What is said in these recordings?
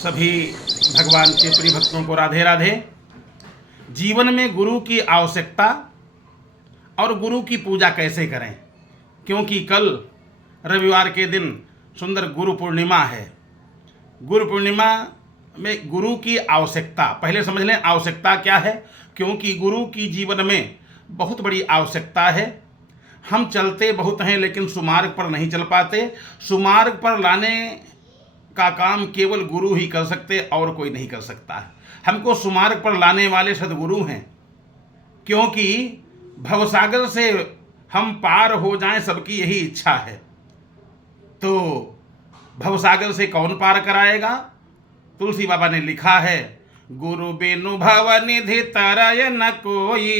सभी भगवान के प्रिय भक्तों को राधे राधे। जीवन में गुरु की आवश्यकता और गुरु की पूजा कैसे करें, क्योंकि कल रविवार के दिन सुंदर गुरु पूर्णिमा है। गुरु पूर्णिमा में गुरु की आवश्यकता पहले समझ लें, आवश्यकता क्या है, क्योंकि गुरु की जीवन में बहुत बड़ी आवश्यकता है। हम चलते बहुत हैं लेकिन सुमार्ग पर नहीं चल पाते। सुमार्ग पर लाने का काम केवल गुरु ही कर सकते और कोई नहीं कर सकता है। हमको सुमार्ग पर लाने वाले सद्गुरु हैं, क्योंकि भवसागर से हम पार हो जाएं, सबकी यही इच्छा है। तो भवसागर से कौन पार कराएगा? तुलसी बाबा ने लिखा है, गुरु बिनु भव निधि तरय न कोई,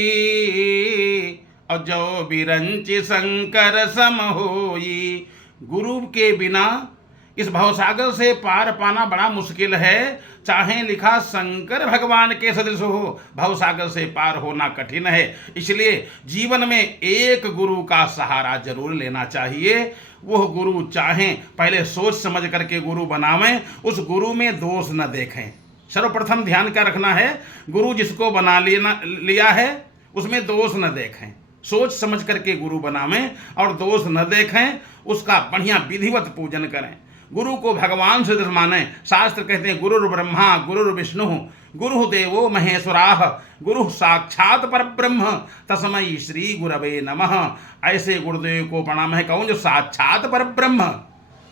और जो बिरंच शंकर सम होई। गुरु के बिना इस भवसागर से पार पाना बड़ा मुश्किल है। चाहे लिखा शंकर भगवान के सदृश हो, भवसागर से पार होना कठिन है। इसलिए जीवन में एक गुरु का सहारा जरूर लेना चाहिए। वह गुरु चाहें पहले सोच समझ करके गुरु बनावें, उस गुरु में दोष न देखें। सर्वप्रथम ध्यान क्या रखना है, गुरु जिसको बना लिया है उसमें दोष न देखें। सोच समझ करके गुरु बनावें और दोष न देखें, उसका बढ़िया विधिवत पूजन करें। गुरु को भगवान से माने। शास्त्र कहते हैं, गुरुर् ब्रह्मा गुरुर् विष्णु गुरु देवो महेश्वराः गुरु साक्षात परब्रह्म तस्मै श्री गुरवे नमः। ऐसे गुरुदेव को प्रणाम है। कौन? जो साक्षात परब्रह्म,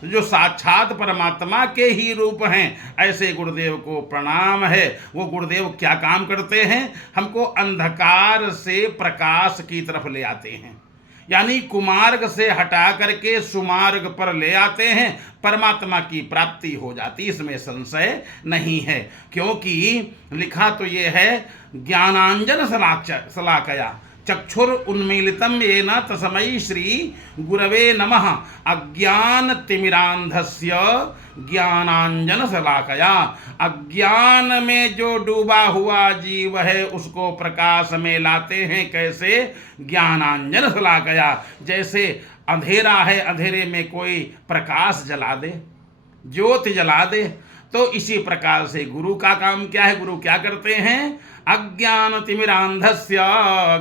जो साक्षात परमात्मा के ही रूप हैं, ऐसे गुरुदेव को प्रणाम है। वो गुरुदेव क्या काम करते हैं? हमको अंधकार से प्रकाश की तरफ ले आते हैं, यानी कुमार्ग से हटा करके सुमार्ग पर ले आते हैं। परमात्मा की प्राप्ति हो जाती, इसमें संशय नहीं है। क्योंकि लिखा तो ये है, ज्ञानांजन शलाकया चक्षुर उन्मीलितम येन तस्मै श्री गुरवे नमः। अज्ञान तिमिरांधस्य ज्ञानांजन शलाकया। अज्ञान में जो डूबा हुआ जीव है उसको प्रकाश में लाते हैं। कैसे? ज्ञानांजन शलाकया। जैसे अंधेरा है, अंधेरे में कोई प्रकाश जला दे, ज्योति जला दे, तो इसी प्रकार से गुरु का काम क्या है? गुरु क्या करते हैं? अज्ञान तिमिरांधस्य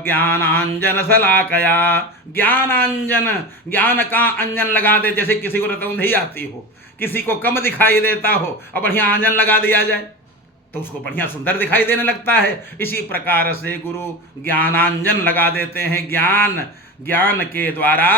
ज्ञानांजन शलाकया। ज्ञानांजन, ज्ञान का अंजन लगा दे। जैसे किसी को रतौंधी आती हो, किसी को कम दिखाई देता हो और बढ़िया अंजन लगा दिया जाए तो उसको बढ़िया सुंदर दिखाई देने लगता है। इसी प्रकार से गुरु ज्ञानांजन लगा देते हैं। ज्ञान के द्वारा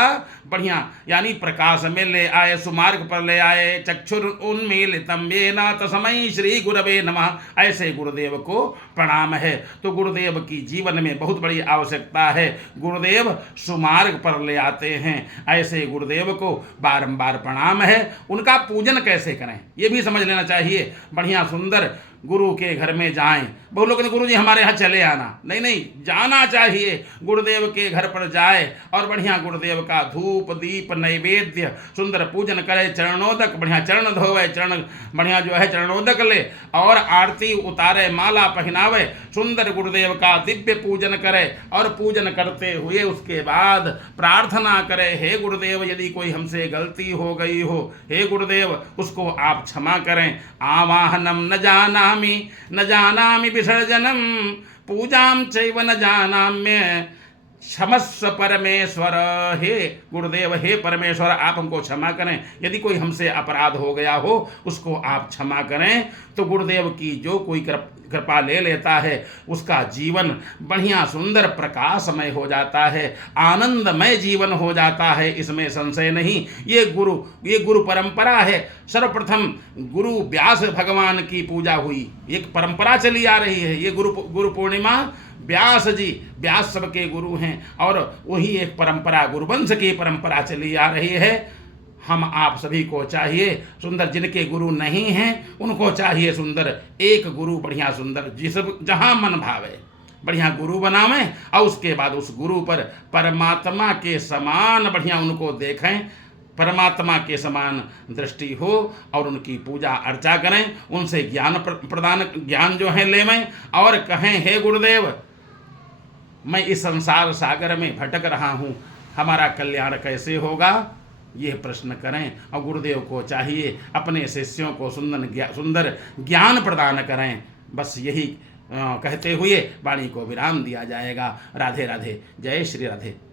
बढ़िया, यानी प्रकाश में ले आए, सुमार्ग पर ले आए। चक्षुर उन्मीलितम येन तस्मै श्री गुरवे नमः। ऐसे गुरुदेव को प्रणाम है। तो गुरुदेव की जीवन में बहुत बड़ी आवश्यकता है। गुरुदेव सुमार्ग पर ले आते हैं, ऐसे गुरुदेव को बारंबार प्रणाम है। उनका पूजन कैसे करें ये भी समझ लेना चाहिए। बढ़िया सुंदर गुरु के घर में जाएं। बहुत लोग कहते गुरु जी हमारे यहाँ चले आना, नहीं, जाना चाहिए। गुरुदेव के घर पर जाए और बढ़िया गुरुदेव का धूप दीप नैवेद्य सुंदर पूजन करे। चरणोदक बढ़िया चरण धोवे, चरण बढ़िया जो है चरणोदक ले और आरती उतारे, माला पहनावे, सुंदर गुरुदेव का दिव्य पूजन करे। और पूजन करते हुए उसके बाद प्रार्थना करे, हे गुरुदेव यदि कोई हमसे गलती हो गई हो, हे गुरुदेव उसको आप क्षमा करें। आवाहनम न जानामि विसर्जनम पूजाम चैव न जानाम्य क्षमस्व परमेश्वर। हे गुरुदेव, हे परमेश्वर आप हमको क्षमा करें। यदि कोई हमसे अपराध हो गया हो उसको आप क्षमा करें। तो गुरुदेव की जो कोई कृपा ले लेता है उसका जीवन बढ़िया सुंदर प्रकाशमय हो जाता है, आनंदमय जीवन हो जाता है, इसमें संशय नहीं। ये गुरु परंपरा है। सर्वप्रथम गुरु व्यास भगवान की पूजा हुई, एक परंपरा चली आ रही है। ये गुरु पूर्णिमा व्यास जी, व्यास सबके गुरु हैं और वही एक परंपरा, गुरुवंश की परंपरा चली आ रही है। हम आप सभी को चाहिए सुंदर, जिनके गुरु नहीं हैं उनको चाहिए सुंदर एक गुरु बढ़िया सुंदर, जहाँ मन भावे बढ़िया गुरु बनावें और उसके बाद उस गुरु पर परमात्मा के समान बढ़िया उनको देखें, परमात्मा के समान दृष्टि हो और उनकी पूजा अर्चा करें। उनसे ज्ञान जो है लेवें और कहें, हे गुरुदेव मैं इस संसार सागर में भटक रहा हूँ, हमारा कल्याण कैसे होगा? यह प्रश्न करें और गुरुदेव को चाहिए अपने शिष्यों को सुंदर ज्ञान प्रदान करें। बस यही कहते हुए वाणी को विराम दिया जाएगा। राधे राधे। जय श्री राधे।